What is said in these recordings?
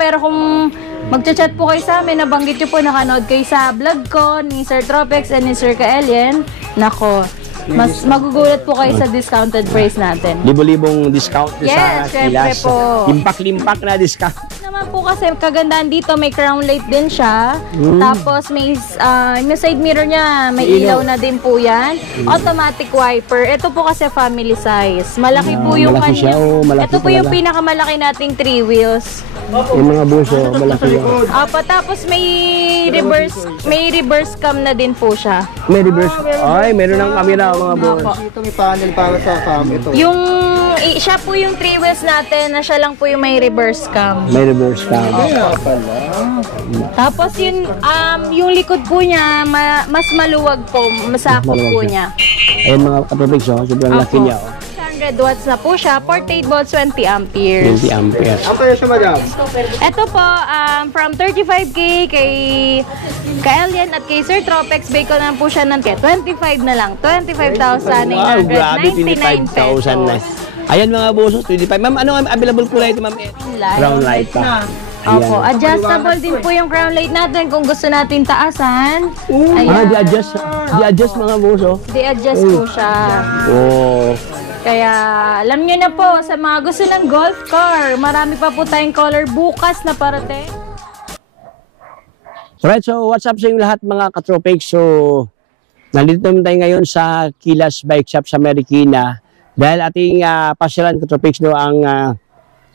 pero kung magchat-chat po kayo sa amin, nabanggit nyo po, nakanood kayo sa vlog ko ni Sir Tropex and ni Sir Kaelian, nako, mas magugulat po kayo sa discounted price natin. Libo-libong discount sa syempre Kilas. po. Limpak-limpak na discount. Naman po kasi kagandahan dito, may crown light din siya. Tapos may side mirror niya, may ilaw na din po yan. Automatic wiper. Ito po kasi family size. Malaki po yung malaki kanya. siya, Ito po yung pinakamalaki nating 3 wheels. Yung mga buso, malaki yan. Tapos may reverse cam na din po siya. May reverse. Ay, meron ng camera mga boss. Dito may panel para sa cam. Ito. Siya po yung 3 wheels natin na siya lang po yung may reverse cam. May reverse cam. Tapos yung likod po niya, mas maluwag po, masakop po niya. Ayun mga katropics, sobrang laki niya. 100 watts na po siya, 48 volts, 20 amperes. 20 amperes. Ang presyo, madam? Ito po, from 35K kay Kaelian at kay Sir Tropex, bake ko na po siya ng 25 na lang, 25,999 Wow, grabe, 25,000 na. pesos. Ayan mga bosos, 25. Ma'am, ano ang available po na ito, ma'am? Crown light pa. Opo, adjustable din po yung crown light natin kung gusto natin taasan. Di-adjust mga boso. Di-adjust po siya. Oh. Kaya alam nyo na po, sa mga gusto ng golf car, marami pa po tayong color bukas na parating. Alright, so what's up sa inyo lahat mga katropics? So, nandito naman tayo ngayon sa Kilas Bike Shop sa Marikina. Dahil ating pasyalan katropics ang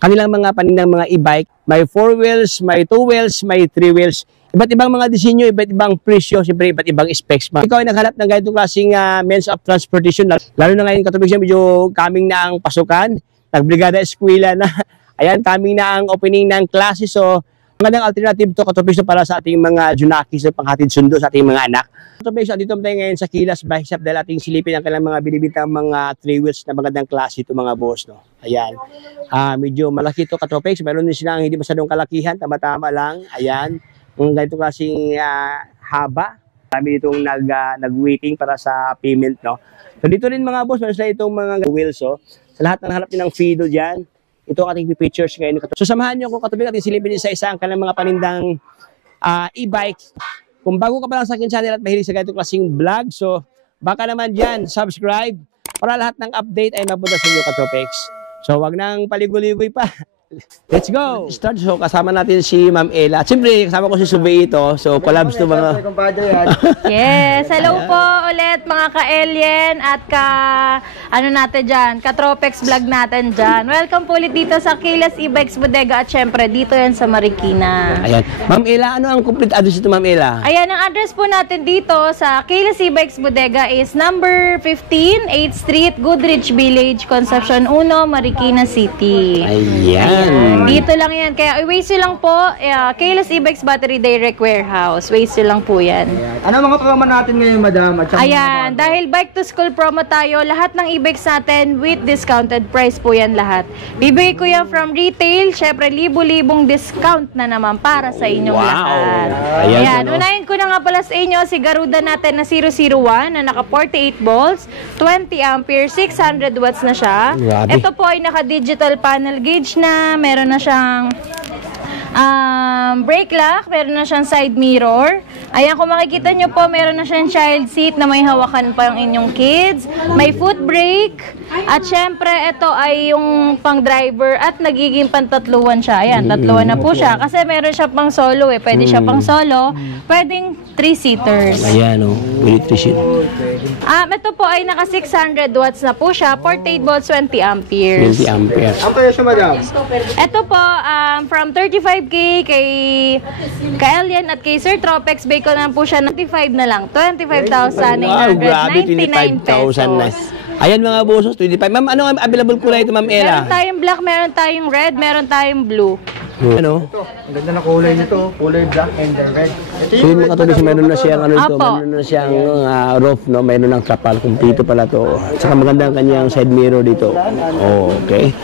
kanilang mga panindang mga e-bike. May 4 wheels, may 2 wheels, may 3 wheels. Iba't ibang mga disenyo, iba't ibang presyo, siyempre iba't ibang specs. Ikaw ay naghanap ng ganitong klaseng means of transportation. Lalo na ngayon katropics, medyo coming na ang pasukan. Nagbrigada eskwela na. Ayan, coming na ang opening ng klase. So, magandang alternative to katropics para sa ating mga junakis na panghatid sundo sa ating mga anak. Katropics, dito tayo ngayon sa Kilas Bike Shop dahil ating silipin ang kailang mga binibintang mga 3 wheels na magandang klase ito mga boss. No? Ayan. Medyo malaki ito katropics. Meron din silang hindi masyadong kalakihan. Tama-tama lang. Ayan. Ang ganito klaseng haba. Kami itong nag-waiting para sa payment. No? So dito rin mga boss, meron sila itong mga wheels. Oh. Sa lahat ng hanap din ng Fido dyan. Ito ang ating pictures ngayon. So samahan nyo kung katubig ating silipin sa isa ang kanilang mga panindang e-bike. Kung bago ka pa lang sa akin channel at mahilig sa ganitong klaseng vlog, so baka naman dyan, subscribe para lahat ng update ay mapunta sa inyo katropics. So wag nang paligoy-ligoy pa. Let's go! Start. So kasama natin si Ma'am Ella. At siyempre kasama ko si Subay ito. So collabs to mga... Yes! Hello po ulit mga ka-alien at ka-Tropex vlog natin dyan. Welcome po ulit dito sa Kilas E-Bikes Bodega at syempre dito yan sa Marikina. Ayan. Ma'am Ella, ano ang complete address ito Ma'am Ella? Ayan, ang address po natin dito sa Kilas E-Bikes Bodega is number 15, 8th Street, Goodrich Village, Concepcion 1, Marikina City. Ayan. Dito lang yan. Kaya i-waste lang po, Kilas E-Bikes Battery Direct Warehouse. Waste lang po yan. Ano mga promo natin ngayon, madam? Ayan, dahil bike to school promo tayo, lahat ng e-bikes natin with discounted price po yan lahat. Bibigay ko yan from retail, syempre libo-libong discount na naman para sa inyong lahat. Ayan, unahin ko na nga pala sa inyo si Garuda natin na 001 na naka 48 volts, 20 ampere, 600 watts na siya. Ito po ay naka-digital panel gauge na, meron na siyang brake lock, meron na siyang side mirror. Ayan, kung makikita nyo po, meron na siyang child seat na may hawakan pa yung inyong kids. May foot brake. At syempre, ito ay yung pang driver at nagiging pantatluan siya. Ayan, tatluan na po siya. Kasi meron siya pang solo eh. Pwede siya pang solo. Pwedeng 3-seaters. Ayan o, pwede 3-seaters. Ito po ay naka 600 watts na po siya. 48 volts, 20 amperes. 20 amperes. Ang presyo, madam? Ito po, from 35K kay Kaelian at kay Sir Tropex, bake ko na po siya 25 na lang. 25,999 pesos. Ayan mga bosos, 25. Ma'am, ano ang available kulay ito, Ma'am Ella? Meron tayong black, meron tayong red, meron tayong blue. Ano? Ang ganda na kulay nito. Kulay black and red. So yung mga katuloy, meron na siyang meron na siyang roof, no? Meron ng trapal, kumpleto pala to. At saka maganda ang kanyang side mirror dito. Okay.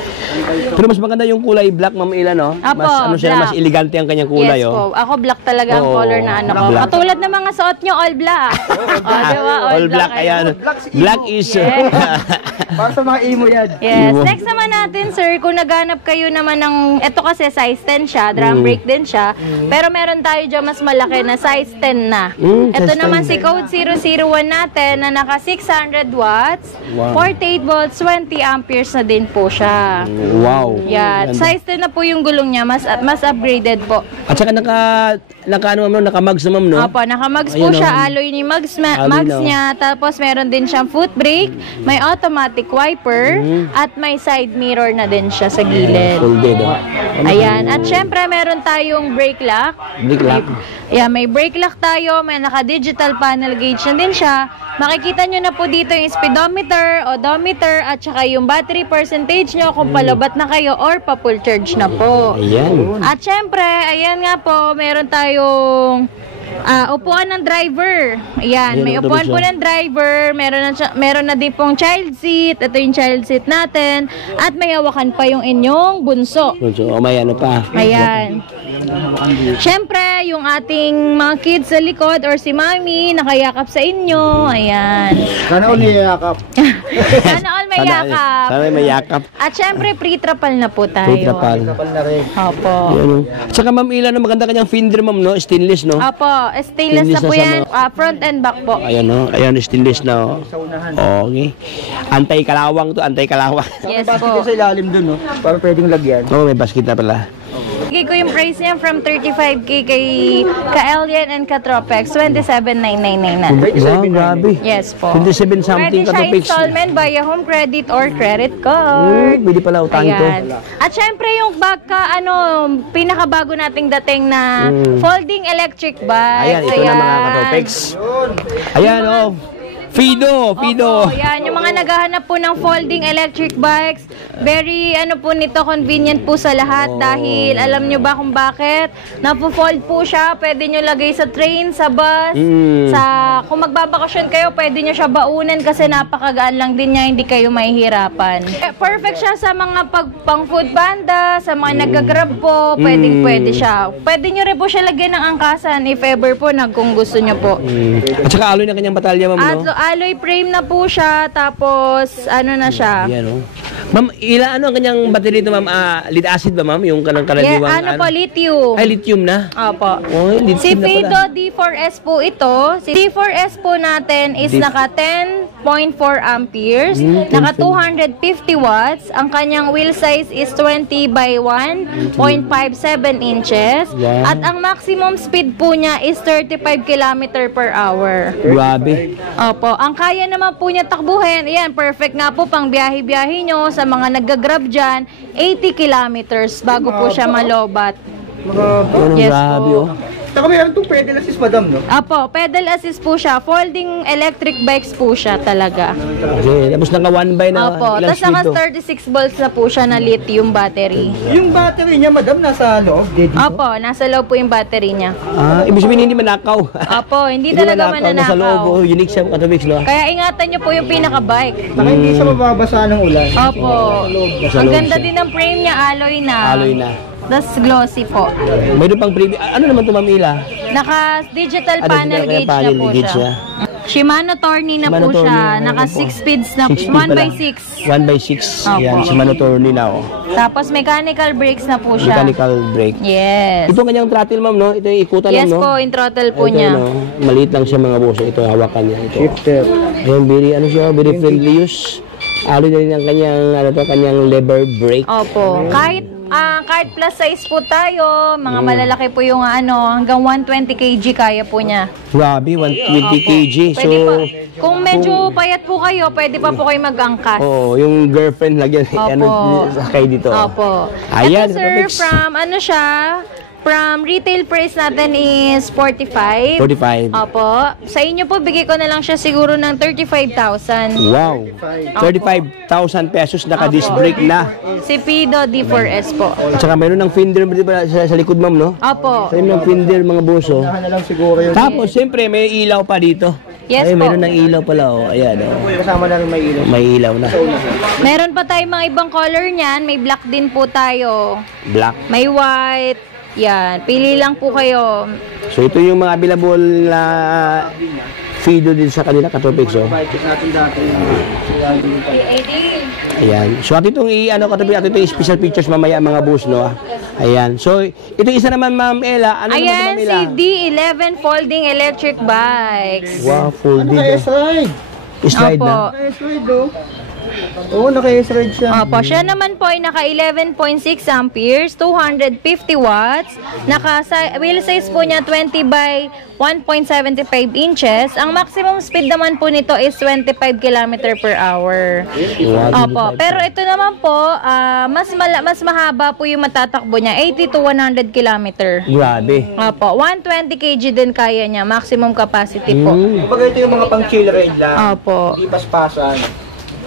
Pero mas maganda yung kulay black, Ma'am Ella, no? Mas mas elegante ang kanyang kulay, yes po. Ako black talaga ang color na ano ko. Katulad ng mga suot nyo, all black. Diba? All black, ayan. Black is... Para sa mga emo yan. Yes. Next naman natin, sir, kung naghanap kayo naman ng... Ito kasi size size 10 siya, drum brake din siya. Pero meron tayo dyan mas malaki na size 10 na. Ito size naman 10. si Code 001 natin na naka 600 watts, Wow. 48 volts, 20 amperes na din po siya. Wow. Yan, Ganda. size 10 na po yung gulong niya, mas upgraded po. At saka naka-mags na ma'am, no? Opo, naka-mags po Ayun, siya, oh. alloy ni mags, Alloy mags na, oh. niya, tapos meron din siyang foot brake, may automatic wiper, at may side mirror na din siya sa gilid. Full dead, oh. Ayan, at syempre meron tayong brake lock. Brake lock. Yeah, may brake lock tayo, may naka-digital panel gauge na din siya. Makikita nyo na po dito yung speedometer, odometer, at saka yung battery percentage nyo kung palobat na kayo or pa-full charge na po. Ayan. At syempre, ayan nga po, meron tayong upuan ng driver. Ayan, Ayan, may ito upuan siya. po ng driver, meron na din pong child seat, ito yung child seat natin, at may hawakan pa yung inyong bunso. So, may ano pa. Ayan. Siyempre, yung ating mga kids sa likod or si mami, nakayakap sa inyo. Ayan. Sana uli yakap. Sana all may yakap. Sana may yakap. At syempre, pre-trapal na po tayo. Tutrapal. Kapal na rin. Opo. Ayan, oh. At saka ma'am, ilan na maganda kanyang fender ma'am, no? Stainless, no? Opo, stainless na Stainless po na sa yan. Front and back po. Ayan, no? Ayan, stainless na, oh. Sa unahan. Okay. Antay-kalawang to, antay-kalawang. Yes Basket po. ko sa ilalim dun, no? Para pwedeng lagyan. Oh, may basket na pala. Bigay ko yung price niya from 35K kay ka-Alien and ka-Tropex, 27,999 na. Wow, grabe. Yes po. 27 something Pwede siya katopix. installment via home credit or credit card. Pwede pala utangin to. Ayan. At syempre yung bag ka, pinakabago nating dating na folding electric bike. Ayan, ito na mga katopix. Ayan, oh. Fido. Opo, yan. Yung mga naghahanap po ng folding electric bikes, very, nito, convenient po sa lahat dahil alam nyo ba kung bakit? Napo-fold po siya, pwede nyo lagay sa train, sa bus, kung magbabakasyon kayo, pwede nyo siya baunan kasi napakagaan lang din niya, hindi kayo mahihirapan. Perfect siya sa mga pang food panda, sa mga nag-grab po, pwede siya. Pwede nyo rin po siya lagyan ng angkasan if ever po, kung gusto nyo po. At saka aloy na kanyang batalya, ma'am, At no? alloy frame na po siya, tapos na siya. Ayan, oh. Ma'am, ano ang kanyang battery ito, ma'am? Lead acid ba, ma'am? Yung kanang karaniwang... Po, lithium. Ay, lithium na? Opo. Oh, lithium Si na Fido pala. D4S po ito. Si D4S po natin is naka 10.4 amperes, naka 250 watts. Ang kanyang wheel size is 20 by 1.57 inches. Wow. At ang maximum speed po niya is 35 km per hour. Grabe. Opo. Ang kaya naman po niya takbuhin, ayan, perfect nga po pang biyahe-biyahe nyo sa mga nag-grab dyan, 80 kilometers bago po siya malobat. Ano, Yes grabe, po. oh. Saka meron itong pedal assist, madam, no? Apo, pedal assist po siya. Folding electric bikes po siya talaga. Okay, tapos naka 1 by na Opo, ilang tapos naka speed to? 36 volts na po siya na lithium battery. Yung battery niya, madam, nasa loob. Dito. Opo, nasa loob po yung battery niya. Ibig sabihin hindi manakaw. Opo, hindi talaga Nasa loob, oh. mananakaw. Unique siya, katopix, no? Kaya ingatan nyo po yung pinaka-bike. Saka hindi siya mababasa ng ulan. Opo, Nasa ang loob ganda siya. din ng frame niya, alloy na. Alloy na. Tapos glossy po. Mayroon pang preview. Ano naman ito, ma'am Ila? Naka-digital panel Kaya gauge na panel po gauge siya. Shimano Tourney na Shimano po Tourney siya. na, Naka ano po? 6 speeds na, 6 speed 1 pala. by 6. 1 by 6. Opo. Yan, si Mano Tourney na, oh. Tapos mechanical brakes na po siya. Mechanical brake. Yes. Ito ang kanyang throttle, ma'am, no? Ito yung ikutan Yes lang, no? po, yung throttle po Ito, niya. no? Maliit lang siya, mga boso. Ito, hawakan niya. Ito. Shifter. Ayan, very friendly use. Alo na rin ang kanyang lever brake. Opo. Kahit plus size po tayo, mga malalaki po yung hanggang 120 kg kaya po niya. Grabe, 120 kg. So, Pwede pa, kung medyo payat po kayo, pwede pa po kayo mag-angkas. oh, yung girlfriend lagyan. Opo. Sakay dito. Opo. Ayan, Ito sir, Tropex. from retail price natin is 45. 45. Opo. Sa inyo po, bigay ko na lang siya siguro ng 35,000. Wow. 35,000 pesos naka-disc Opo. brake na. Si Pido D4S po. At saka mayroon ng fender di ba, sa likod, ma'am, no? Opo. Mayroon ng fender, mga buso. Saka na lang siguro yung Tapos, siyempre, may ilaw pa dito. Yes Ay, po. mayroon ng ilaw pala, oh. Ayan, oh. kasama na rin may ilaw. May ilaw na. Meron pa tayong mga ibang color niyan. May black din po tayo. Black. May white. Yan. Pili lang po kayo. So, ito yung mga available na Fido din sa kanila, Katopix, oh. Bike natin dati. Ayan. So, at itong ito yung special features mamaya, mga boss, no? Ayan. So, ito isa naman, Ma'am Ella. Ano Ayan, naman si Ma'am Ella? D11 folding electric bikes. Wow, full Ano big. kaya slide? Slide Opo. na. Naka-slide oh. Oo, naka-slide siya. Opo, siya naman po ay naka 11.6 amperes, 250 watts. Wheel size po niya 20 by 1.75 inches. Ang maximum speed naman po nito is 25 km per hour. Wow, Opo, pero ito naman po, mas mahaba po yung matatakbo niya, 80 to 100 km. Grabe. Opo, 120 kg din kaya niya, maximum capacity po. Kumbaga ito yung mga pang chill ride lang. Opo. Hindi paspasan.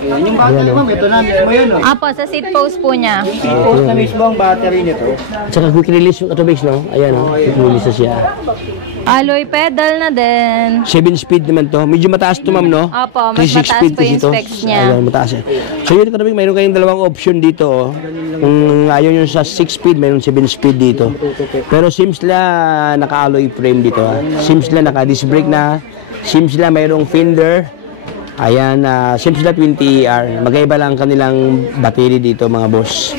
Yan, yung battery ma'am, ito na mismo yan oh. Opo, sa seat post po niya. Yung seat post na mismo ang battery nito. Tsaka quick release yung Katobix, no? Ayan, no? Quick release na siya. Alloy pedal na din. 7 speed naman to. Medyo mataas to, ma'am, no? Opo, mas 3.6 mataas speed pa yung kasi to. specs niya. Ayan, mataas yan. So yun, Katobix, mayroon kayong dalawang option dito, oh. Kung ayaw nyo sa 6 speed, mayroon 7 speed dito. Pero seems la naka-alloy frame dito, ha? Seems la naka-disc brake na. Seems la mayroong fender. Ayan, seems la 20ER. Magkaiba lang kanilang battery dito, mga boss.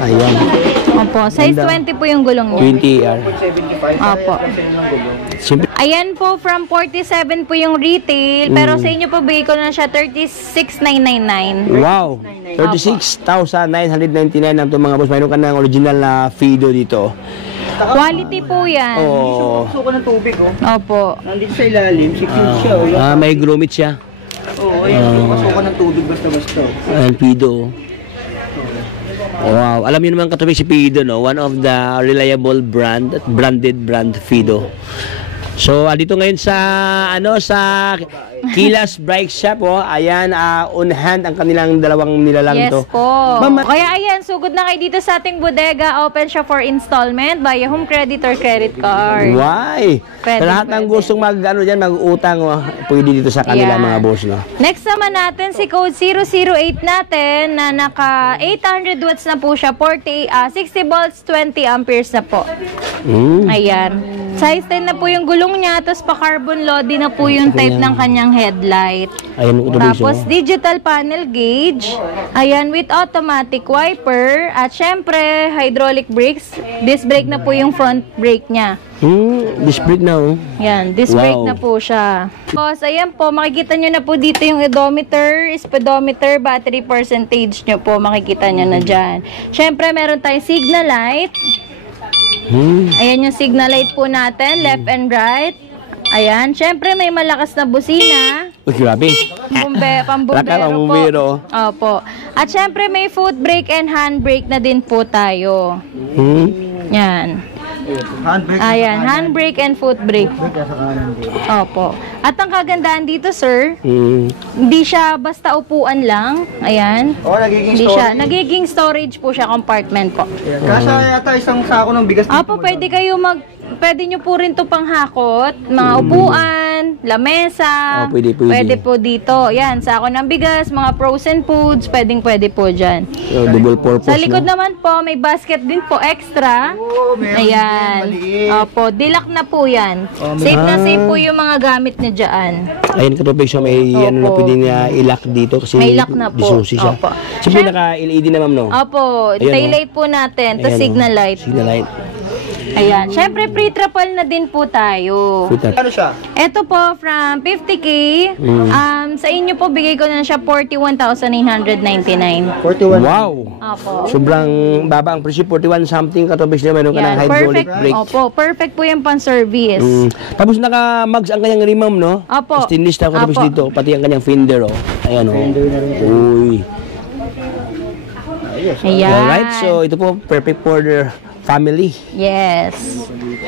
Ayan, Opo, size 20 po yung gulong niya. 20ER. 75. Opo. Siyempre, Ayan po, from 47 po yung retail, pero sa inyo po bigay ko na siya 36,999. wow! 36,999 ang itong mga boss. Mayroon ka ng original na Fido dito. Quality po yan. Oh. Suko ng tubig oh. Opo. Nandito sa ilalim, secure siya oh. May gromit siya. Oo, ayan. Suko ng tubig basta-basta. Ayan, Fido. Wow. Alam niyo naman katabi si Fido, no? One of the reliable branded brand Fido. So, dito ngayon sa sa Kilas Bike Shop, oh. Ayan, on hand ang kanilang dalawang nilalang Yes to. po. Ma'am, Kaya ayan, sugod na kayo dito sa ating bodega. Open siya for installment via home credit or credit card. Why? Pwede, Sa lahat ng pwede. gustong mag-utang, oh, pwede dito sa kanila, Ayan. mga boss, no? Next naman natin si code 008 natin na naka 800 watts na po siya, 60 volts, 20 amperes na po. Ayan. Size 10 na po yung gulong niya, tapos pa-carbon lodi na po yung type ng kanyang headlight. Ayan, Tapos digital panel gauge. Ayan, with automatic wiper. At syempre, hydraulic brakes. Disc brake na po yung front brake niya. Disc brake na, oh. Yan, disc Wow. brake na po siya. Tapos, ayan po, makikita nyo na po dito yung odometer, speedometer, battery percentage nyo po. Makikita nyo na dyan. Syempre, meron tayong signal light. Ayan yung signal light po natin, left and right. Ayan, syempre may malakas na busina. Uy, grabe. Pambumbero Pambumbero. po. Opo. At syempre may foot brake and hand brake na din po tayo. Yan. Handbrake. Ayan, hand brake and foot brake. Opo. At ang kagandahan dito, sir, hindi siya basta upuan lang. Ayan. Oo, nagiging Hindi siya. storage. Nagiging storage po siya, compartment po. Kasa yata isang sako ng bigas. Opo, pwede nyo po rin to panghakot, mga upuan, lamesa, Oh, pwede. po dito. Yan, sako ng bigas, mga frozen foods, pwede po dyan. So, double purpose, Sa likod no? naman po, may basket din po extra. Oo, meron Ayan. din, maliit. Opo, dilak na po yan. Safe na safe po yung mga gamit niya dyan. Ayun, katupig siya, may ano na Opo. pwede na ilak dito kasi May lock na po. disusi siya. Opo. Siyempre, naka-LED na, ma'am, no? Opo, Ayan, taillight po natin, Ayan, tapos oh. signal light. Signal light. Ayan. Syempre, pre-triple na din po tayo. Puta. Ano siya? Ito po, from 50K, sa inyo po, bigay ko na siya 41,899. 41. Wow! Opo. Sobrang baba ang presyo, 41 something katupig niya, meron ka ng Yan, hydraulic perfect. brake. Opo, perfect po yung pan-service. Tapos naka-mags ang kanyang rim, ma'am, no? Opo. Stainless na katupig Opo. dito, pati ang kanyang fender, oh. Ayan, oh. Uy. Ayan. Alright, so ito po, perfect for the family. Yes.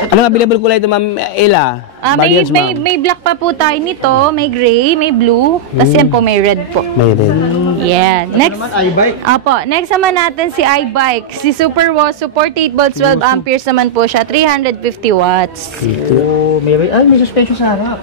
Anong available kulay ito, ma'am Ella? May, Valiance, may, ma'am. may black pa po tayo nito, may gray, may blue, tapos yan po may red po. May red. Yeah. Next. Naman, iBike. Apo, next naman natin si iBike. Si Super Wosu, 48 volts, 12 amperes naman po siya, 350 watts. Oo, may suspension sa harap.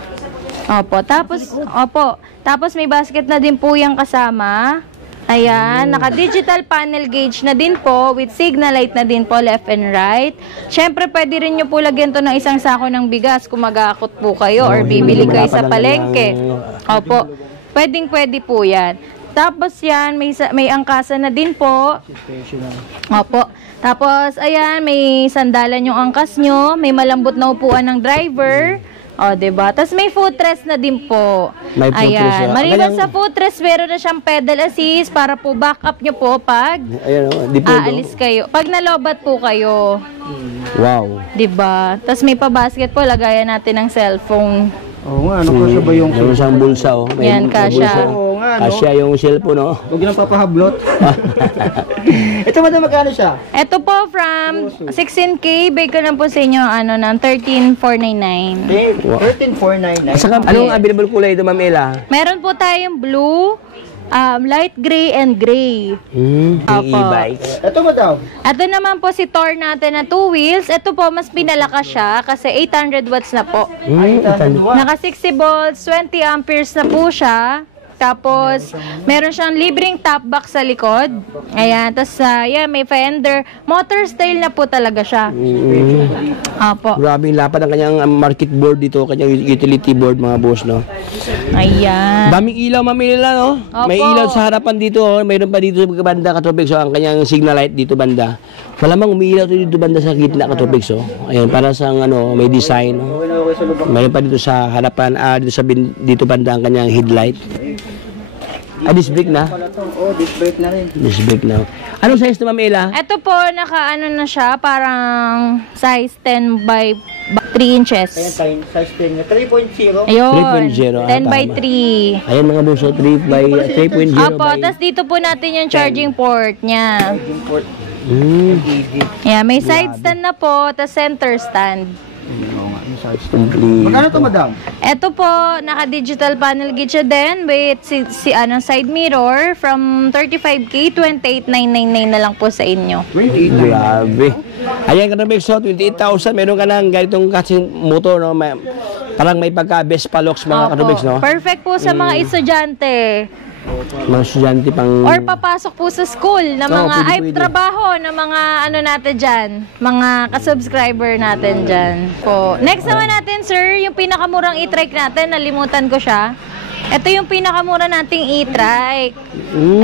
Tapos may basket na din po yung kasama. Ayan, naka-digital panel gauge na din po with signal light na din po left and right. Syempre, pwede rin nyo po lagyan to ng isang sako ng bigas kung mag-aakot po kayo or bibili kayo sa palengke. Opo, pwedeng-pwede po yan. Tapos yan, may angkasan na din po. Opo. Tapos, ayan, may sandalan yung angkas nyo. May malambot na upuan ng driver. O, diba? Tapos may footrest na din po. May footrest, ayan. Maliban sa footrest, meron na siyang pedal assist para po backup nyo po pag aalis kayo. Pag nalobat po kayo. Wow. Diba? Tapos may pa-basket po, lagayan natin ng cellphone. Oo nga, ano kasi ba yung... Meron siyang bulsa, oh. Yan, kasya. Oo nga, no? Kasya yung cellphone, oh. Huwag nang papahablot. Ito madam, magkano siya? Ito po from 16K, bake ko lang po sa inyo, ng 13,499. 13,499. Saka, anong available kulay ito, Ma'am Ella? Meron po tayong blue, light gray and gray. Opo. E-bike. Ito madam. Ito naman po si Thor natin na 2 wheels. Ito po, mas pinalakas siya kasi 800 watts na po. Naka 60 volts, 20 amperes na po siya. Tapos, meron siyang libreng top box sa likod. Ayan. Tapos, may fender. Motor style na po talaga siya. Opo. Grabing lapad ang kanyang market board dito, kanyang utility board, mga boss, no? Ayan. Daming ilaw, Ma'am Ella, no? Opo. May ilaw sa harapan dito, oh. Mayroon pa dito sa banda, Katropix, so ang kanyang signal light dito banda. Malamang umiilaw to dito banda sa gitna, Katropix, oh. Ayan, para sa may design, no? Mayroon pa dito sa harapan, dito banda ang kanyang headlight. Disc brake na? Oo, disc brake na rin. Disc brake na. Anong size na, Ma'am Ella? Ito po, na siya, parang size 10 by 3 inches. Ayan, size 10 na. 3.0. Ayun, 3.0, 10 by tama. 3. Ayan mga boss, 3 by 3.0 Apo, by... tas dito po natin yung charging port niya. Import. Yeah, may side stand na po, tas center stand. Complete. Magkano to madam? Ito po, naka-digital panel gauge siya din with side mirror from 35K, 28,999 na lang po sa inyo. 28. Grabe. Ayan ka na, Bex, 28,000. Meron ka ng ganitong kasing motor, no? Parang may pagka-best palox mga Katropix, no? Perfect po sa mga estudyante. Mga estudyante pang... Or papasok po sa school na mga pwede. trabaho na mga natin dyan, mga ka-subscriber natin dyan po. Next naman natin, sir, yung pinakamurang e-trike natin, nalimutan ko siya. Ito yung pinakamura nating e-trike.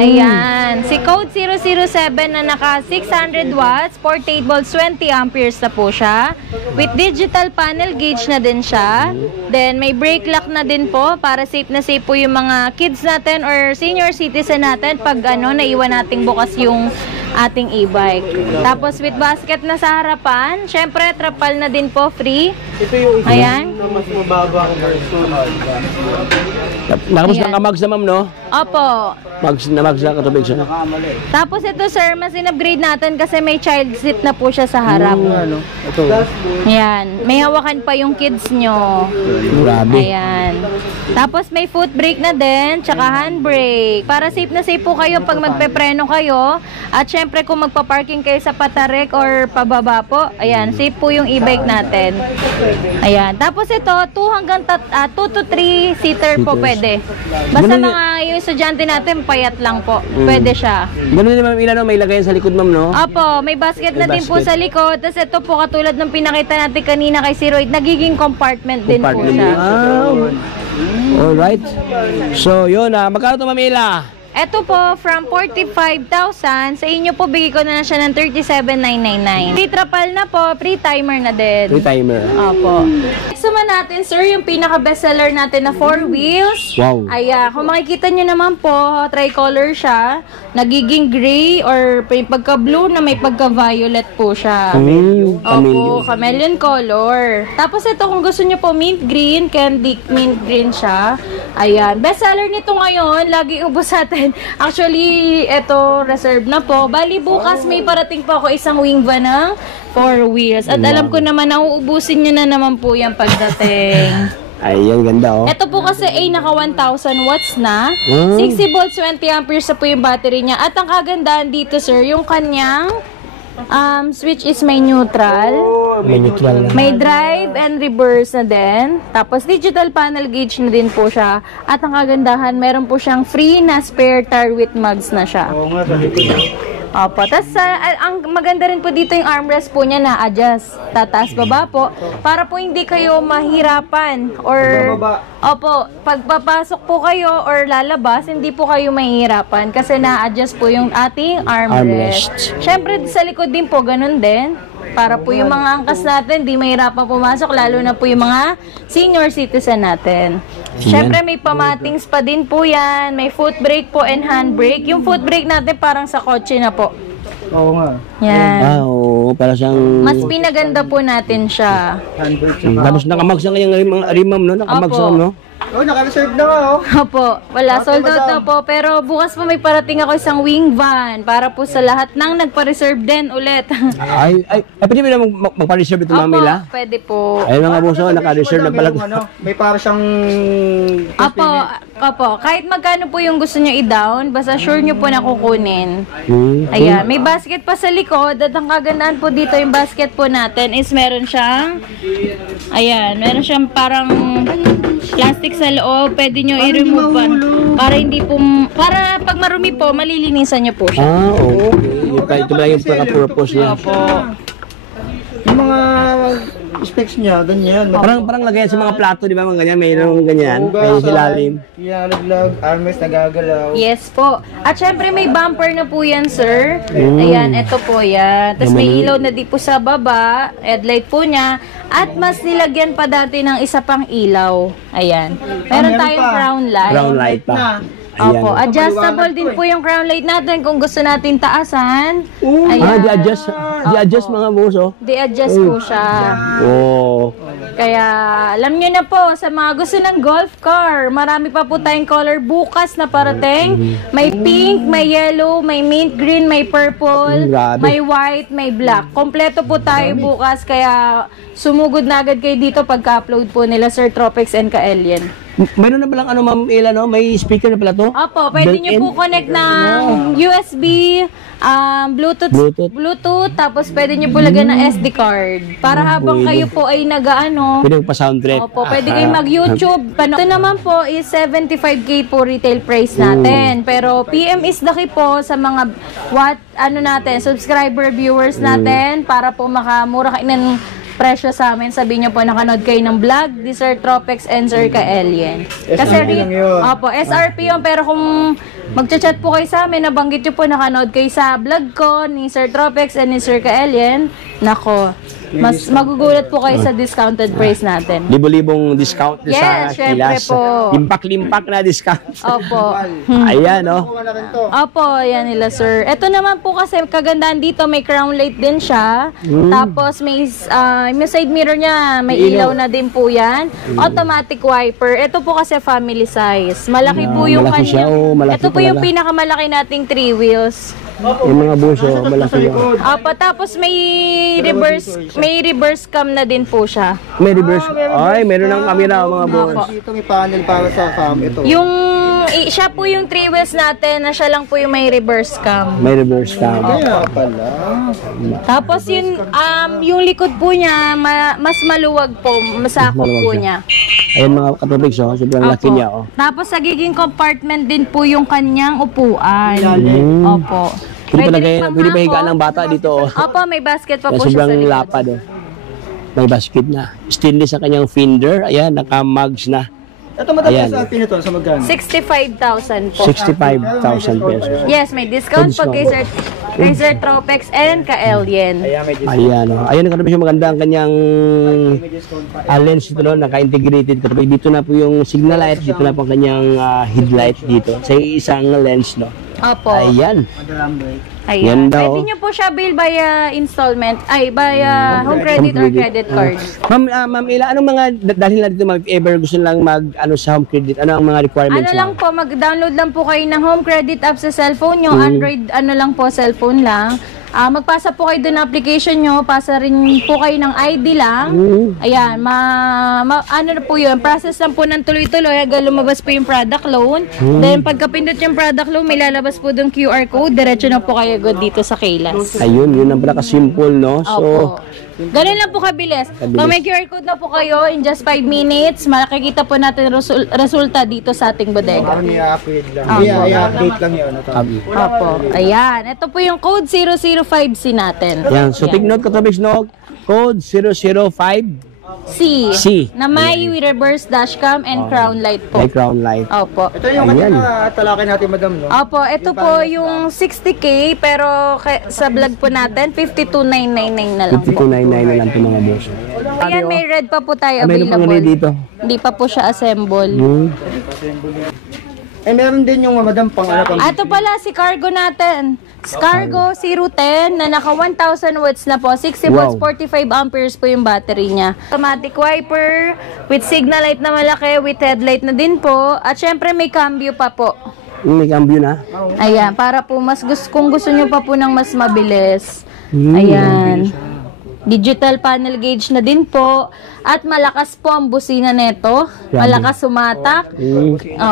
Ayan. Si Code 007 na naka 600 watts, 48 volts, 20 amperes na po siya. With digital panel gauge na din siya. Then may brake lock na din po para safe na safe po yung mga kids natin or senior citizen natin pag naiwan nating bukas yung ating e-bike. Tapos with basket na sa harapan, syempre trapal na din po, free. Ito yung Ayan. na mas mababa ang version. Nakapos Ayan. ng kamags na, Ma'am, no? Opo. Mags na Katropix, no? Nakamali. Tapos ito, sir, mas in-upgrade natin kasi may child seat na po siya sa harap. Ano? Ito. Ayan. May hawakan pa yung kids nyo. Grabe. Ayan. Tapos may foot brake na din, tsaka handbrake. Para safe na safe po kayo pag magpepreno kayo. At syempre kung magpa-parking kayo sa patarek or pababa po, ayan, safe po yung e-bike natin. Ayan. Tapos ito, 2 to 3 seater po pwede. Basta mga yung estudyante natin, payat lang po. Pwede siya. Ganun din, Ma'am Ella, no? May lagayan sa likod, Ma'am, no? Opo, may basket na May din po basket. sa likod. Tapos ito po, katulad ng pinakita natin kanina kay Sir Royd, nagiging compartment din po siya. Wow. Alright. So, yun, magkano ito, Ma'am Ella? Ito po, from 45,000, sa inyo po, bigay ko na lang siya ng 37,999. Free trapal na po, free timer na din. Free timer. Opo. Next naman natin, sir, yung pinaka-bestseller natin na 4 wheels. Wow. Ay, kung makikita nyo naman po, tricolor siya. Nagiging gray or may pagka-blue na may pagka-violet po siya. Opo, chameleon color. Tapos ito, kung gusto nyo po mint green, candy mint green siya. Ayan. Bestseller nito ngayon, lagi ubos natin. Actually, ito, reserve na po. Bali, bukas may parating po ako isang wing van ng 4 wheels. At alam ko naman, nauubusin nyo na naman po yung pagdating. Ayan, ganda, oh. Ito po kasi ay naka 1,000 watts na. 60 volts, 20 amperes na po yung battery niya. At ang kagandahan dito, sir, yung kanyang switch is may neutral. May neutral na. May drive and reverse na din. Tapos digital panel gauge na din po siya. At ang kagandahan, meron po siyang free na spare tire with mugs na siya. Oo nga, sa likod. Opo. Tapos, ang maganda rin po dito yung armrest po niya na adjust. Tataas baba po. Para po hindi kayo mahirapan. Or, opo, pagpapasok po kayo or lalabas, hindi po kayo mahihirapan. Kasi na-adjust po yung ating armrest. Siyempre, sa likod din po, ganun din. Para po yung mga angkas natin, di mahirapan pumasok, lalo na po yung mga senior citizen natin. Siyempre, may pamatings pa din po yan. May foot brake po and hand brake. Yung foot brake natin parang sa kotse na po. Oo nga. Yan. Oo, para siyang... Mas pinaganda po natin siya. Tapos nakamags na kanyang rimam, no? Nakamags Opo. na, no? Oh, naka-reserve na nga, oh. Opo, wala, sold out na po. Pero bukas po may parating ako isang wing van para po sa lahat ng nagpa-reserve din ulit. Ay, pwede ba na magpa-reserve ito, Ma'am Ila? Opo, pwede po. Ayun mga buso, naka-reserve na pala. May para siyang... Opo, kahit magkano po yung gusto nyo i-down, basta sure nyo po na kukunin. Hmm. Ayan, may basket pa sa likod at ang kagandaan po dito yung basket po natin is meron siyang, ayan, meron siyang parang plastic sa loob, pwede nyo i-remove pa. Para hindi po, para pag marumi po, malilinisan nyo po siya. Ah, okay. Ito ba yung purpose niya? Opo. Yung mga specs niya, ganyan. Parang lagayan sa mga plato, di ba? Mga ganyan, mayroong ganyan. May silalim. Ialaglag, armrest nagagalaw. Yes po. At syempre may bumper na po yan, sir. Ayan, ito po yan. Tapos may ilaw na di po sa baba, headlight po niya. At mas nilagyan pa dati ng isa pang ilaw. Ayan. Meron tayong crown light. Brown light pa. Opo, adjustable din po yung crown light natin kung gusto natin taasan. Ah, di-adjust mga buso. Di-adjust po siya. Oh. Kaya, alam nyo na po, sa mga gusto ng golf car, marami pa po tayong color bukas na parating. May pink, may yellow, may mint green, may purple, Grabe. may white, may black. Kompleto po tayo bukas, kaya sumugod na agad kayo dito pagka-upload po nila Sir Tropex and Ka-Alien. Mayroon na palang Ma'am Ila, no? May speaker na pala to? Opo, pwede nyo po connect ng USB, Bluetooth, tapos pwede nyo po lagyan ng SD card. Para habang kayo po ay nag-ano, Pwede magpa-sound trip. opo, pwede kayong mag-YouTube. Ito naman po is 75K po retail price natin. Pero PM is the key po sa mga subscriber viewers natin para po makamura kayo ng presyo sa amin. Sabihin nyo po, nakanood kayo ng vlog ni Sir Tropex and Sir Ka-Alien. Kasi lang yun. Opo, SRP yun. Pero kung magchat-chat po kayo sa amin, nabanggit nyo po, nakanood kayo sa vlog ko ni Sir Tropex and ni Sir Ka-Alien, nako, mas magugulat po kayo sa discounted price natin. Libo-libong discount sa Yes, syempre Kilas. po. Limpak-limpak na discount. Opo. Ayan, no? Kuha na rin to. Opo, yan nila, sir. Ito naman po kasi kagandaan dito, may crown light din siya. Tapos may side mirror niya, may ilaw na din po yan. Automatic wiper. Ito po kasi family size. Malaki po yung malaki siya, kanya. malaki Ito po yung talaga. pinakamalaki nating 3 wheels. Yung mga buso, malaki yun. Opo, tapos may reverse cam na din po siya. May reverse. Ay, meron ng camera mga buso. Dito may panel para sa cam. Ito. Siya po yung 3 wheels natin na siya lang po yung may reverse cam. May reverse cam. Kaya pala. Tapos yung likod po niya, mas maluwag po, masakop Maluwag po siya. niya. Ayan mga katubig, so. Sobrang laki Opo. niya, oh. Tapos sa giging compartment din po yung kanyang upuan. Opo. Pwede pa higaan ng bata dito, oh. Opo, may basket pa Kaya po siya sa sobrang likod. lapad, oh. May basket na. Stainless ang kanyang fender. Ayan, naka-mugs na. Ito matagal Ayan. sa atin ito. Sa magkano? 65,000 po. 65,000 pesos. Yes, may discount pag kay Sir Tropex and Ka-Alien. Ayan, oh. Ayan, katubig, maganda ang kanyang lens ito, no? Naka-integrated. Katubig, dito na po yung signal light. Dito na po ang kanyang headlight dito. Sa isang lens, no? Opo. Ayan. Madalang break. Ayan. Yan daw. Pwede nyo po siya bill via installment, via home credit or credit card. Ma'am Ila, anong mga dahil na dito, ma'am, if ever gusto lang sa home credit, ano ang mga requirements? Ano lang po, mag-download lang po kayo ng home credit app sa cellphone nyo. Android, lang po, cellphone lang. Magpasa po kayo doon ng application nyo. Pasa rin po kayo ng ID lang. Ayan, ano na po yun, process lang po ng tuloy-tuloy hanggang lumabas po yung product loan. Then, pagkapindot yung product loan, may lalabas po doon QR code. Diretso na po kayo dito sa Kilas. Ayun, yun ang pala ka-simple, no? So, Opo. Ganun lang po kabilis. Pag may QR code na po kayo, in just 5 minutes, makikita po natin resulta dito sa ating bodega. Parang i-upgrade lang. I-update lang yun. Opo. Ayan. Ito po yung code 005C natin. Yan. So, take note ka, Tropics, no? Code 005 C. Na may reverse dashcam and crown light po. May crown light. Opo. Ito yung kanina talakay natin, madam, no? Opo, ito po yung 60K pero sa vlog po natin 52,999 na lang po. 5299 na lang ito mga boss. Ayan, may red pa po tayo Meron pang available. red dito. Hindi pa po siya assemble. Eh, meron din yung madam pang ano pang... Ito pala si cargo natin. Cargo 010 na naka 1,000 watts na po. 60 volts, 45 amperes po yung battery niya. Automatic wiper with signal light na malaki, with headlight na din po. At syempre may cambio pa po. May cambio na. Ayan, para po kung gusto nyo pa po ng mas mabilis. Ayan. Digital panel gauge na din po. At malakas po ang busina nito. Malakas sumatak.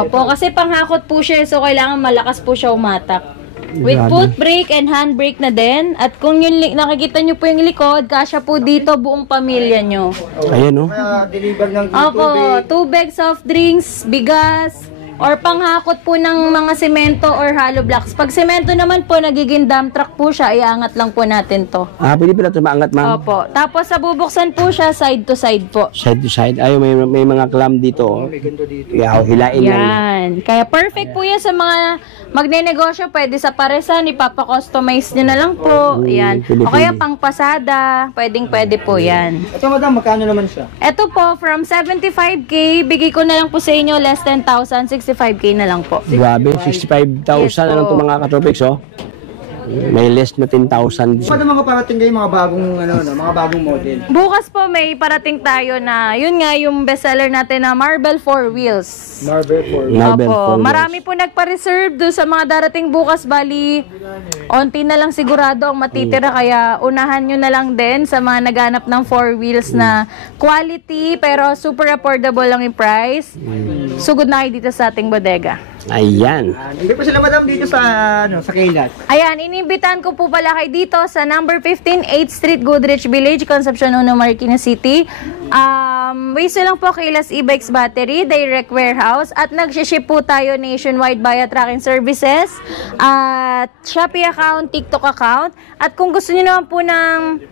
Opo, kasi panghakot po siya. So, kailangan malakas po siya umatak. With foot brake and hand brake na din. At kung yung nakikita nyo po yung likod, kasya po dito buong pamilya nyo. Ayan, no? Kaya deliver ng Opo, tubig, soft drinks, bigas, or panghakot po ng mga semento or hollow blocks. Pag semento naman po, nagiging dump truck po siya, iangat lang po natin to. Pwede pala ito maangat, ma'am? Opo. Tapos sa bubuksan po siya, side to side po. Side to side. Ay, may mga clamp dito. May ganito dito. Kaya hilain lang. Yan. Kaya perfect po yan sa mga magne-negosyo. Pwede sa paresan, ipapa-customize nyo na lang po. Yan. O kaya pang pasada, pwede po yan. Ito, madam, magkano naman siya? Ito po, from 75K, bigay ko na lang po sa inyo, less than 1,000, 65K na lang po. Grabe, 65,000 na lang ito mga katropics, oh. May less na 10,000. Paano mga parating kayo mga bagong mga bagong model? Bukas po may parating tayo na, yun nga yung bestseller natin na Marble 4 Wheels. Marble 4. Marble Opo, 4 marami po nagpa-reserve doon sa mga darating bukas. Bali, onti na lang sigurado ang matitira. Kaya unahan nyo na lang din sa mga naghanap ng 4 wheels na quality pero super affordable lang yung price. Sugod na kayo dito sa ating bodega. Ayan. Hindi pa sila, madam, dito sa sa Kailat. Ayan, inimbitan ko po pala kayo dito sa number 15, 8th Street, Goodrich Village, Concepcion, Marikina City. Waste lang po Kailas e-bikes battery, direct warehouse, at nag-ship po tayo nationwide via tracking services, at Shopee account, TikTok account. At kung gusto niyo naman po ng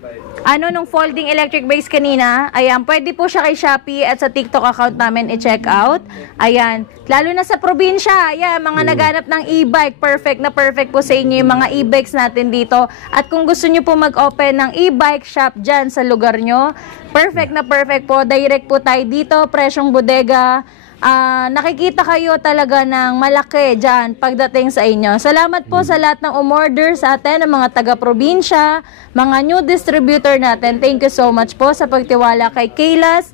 nung folding electric bikes kanina, ayan, pwede po siya kay Shopee at sa TikTok account namin i-check out. Ayan, lalo na sa probinsya, ayan, mga naghanap ng e-bike, perfect na perfect po sa inyo yung mga e-bikes natin dito. At kung gusto nyo po mag-open ng e-bike shop dyan sa lugar nyo, perfect na perfect po. Direct po tayo dito, presyong bodega. Nakikita kayo talaga ng malaki dyan pagdating sa inyo. Salamat po sa lahat ng umorder sa atin, ng mga taga-probinsya, mga new distributor natin. Thank you so much po sa pagtiwala kay Kailas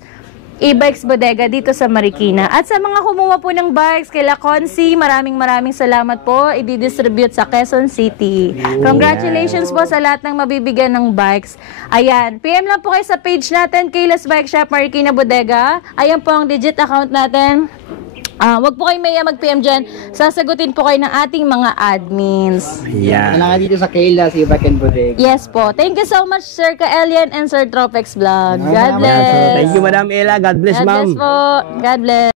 e-bikes bodega dito sa Marikina. At sa mga kumuha po ng bikes kay Laconsi, maraming salamat po. I-distribute sa Quezon City. Congratulations po sa lahat ng mabibigyan ng bikes. Ayan, PM lang po kayo sa page natin, Kailas Bike Shop Marikina Bodega. Ayan po ang digit account natin. Wag po kayo maya mag-PM dyan. Sasagutin po kayo ng ating mga admins. Ayan. Kailangan dito sa Kailas, Ibac and Bodega. Yes po. Thank you so much, Sir Ka-Elian and Sir Tropex Vlog. God bless. Thank you, Madam Ella. God bless, God ma'am. bless po. God bless.